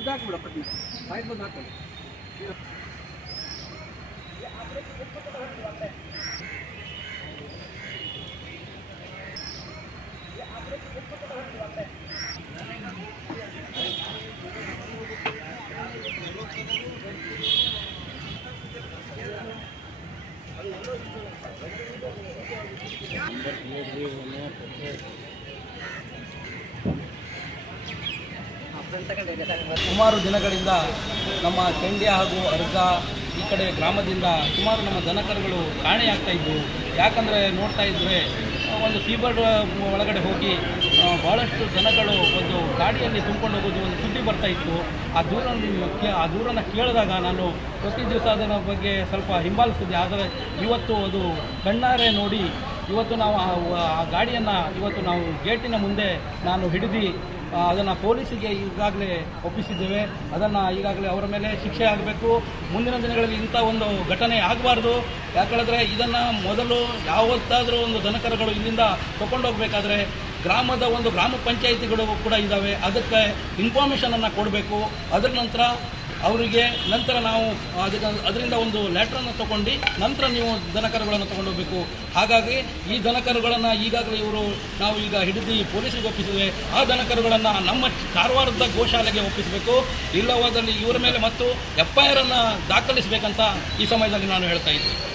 ಇದಾಕ್ಬಿಡ ಪಟ್ಟಿ ಬಾಯಿಗೆ ಬಂದು ಹಾಕ್ಕೊಳ್ಳಿ. ಸುಮಾರು ದಿನಗಳಿಂದ ನಮ್ಮ ಕೆಂಡ್ಯ ಹಾಗೂ ಅರ್ಗ ಈ ಕಡೆ ಗ್ರಾಮದಿಂದ ಸುಮಾರು ನಮ್ಮ ದನಕರುಗಳು ಕಾಣೆಯಾಗ್ತಾ ಇದ್ದವು. ಯಾಕಂದರೆ ನೋಡ್ತಾ ಇದ್ದರೆ ಒಂದು ಸೀಬರ್ಡ್ ಒಳಗಡೆ ಹೋಗಿ ಭಾಳಷ್ಟು ದನಗಳು ಒಂದು ಗಾಡಿಯಲ್ಲಿ ತುಂಬಿಕೊಂಡು ಹೋಗೋದು ಒಂದು ಸುದ್ದಿ ಬರ್ತಾ ಇತ್ತು. ಆ ದೂರನ್ನು ಕೇಳಿದಾಗ ನಾನು ಪ್ರತಿ ದಿವಸ ಅದರ ಬಗ್ಗೆ ಸ್ವಲ್ಪ ಹಿಂಬಾಲಿಸಿದೆ. ಆದರೆ ಇವತ್ತು ಅದು ಕಣ್ಣಾರೆ ನೋಡಿ ಇವತ್ತು ನಾವು ಆ ಗಾಡಿಯನ್ನು ಇವತ್ತು ನಾವು ಗೇಟಿನ ಮುಂದೆ ನಾನು ಹಿಡಿದು ಅದನ್ನು ಪೊಲೀಸಿಗೆ ಈಗಾಗಲೇ ಒಪ್ಪಿಸಿದ್ದೇವೆ. ಅದನ್ನು ಈಗಾಗಲೇ ಅವರ ಮೇಲೆ ಶಿಕ್ಷೆ ಆಗಬೇಕು. ಮುಂದಿನ ದಿನಗಳಲ್ಲಿ ಇಂಥ ಒಂದು ಘಟನೆ ಆಗಬಾರ್ದು. ಯಾಕಂದರೆ ಇದನ್ನು ಮೊದಲು ಯಾವತ್ತಾದರೂ ಒಂದು ದನಕರುಗಳು ಇಲ್ಲಿಂದ ತಗೊಂಡೋಗ್ಬೇಕಾದ್ರೆ ಗ್ರಾಮದ ಒಂದು ಗ್ರಾಮ ಪಂಚಾಯಿತಿಗಳು ಕೂಡ ಇದ್ದಾವೆ. ಅದಕ್ಕೆ ಇನ್ಫಾರ್ಮೇಷನನ್ನು ಕೊಡಬೇಕು. ಅದರ ನಂತರ ಅವರಿಗೆ ನಂತರ ನಾವು ಅದರಿಂದ ಒಂದು ಲೆಟ್ರನ್ನು ತಗೊಂಡು ನಂತರ ನೀವು ದನಕರುಗಳನ್ನು ತಗೊಂಡೋಗ್ಬೇಕು. ಹಾಗಾಗಿ ಈ ದನಕರುಗಳನ್ನು ಈಗಾಗಲೇ ನಾವು ಈಗ ಹಿಡಿದು ಪೊಲೀಸರಿಗೆ ಒಪ್ಪಿಸಿದ್ದೇವೆ. ಆ ದನಕರುಗಳನ್ನು ನಮ್ಮ ಕಾರವಾರದ ಗೋಶಾಲೆಗೆ ಒಪ್ಪಿಸಬೇಕು. ಇಲ್ಲವಾದಲ್ಲಿ ಇವರ ಮೇಲೆ ಮತ್ತು FIR ಅನ್ನು ದಾಖಲಿಸಬೇಕಂತ ಈ ಸಮಯದಲ್ಲಿ ನಾನು ಹೇಳ್ತಾ ಇದ್ದೀನಿ.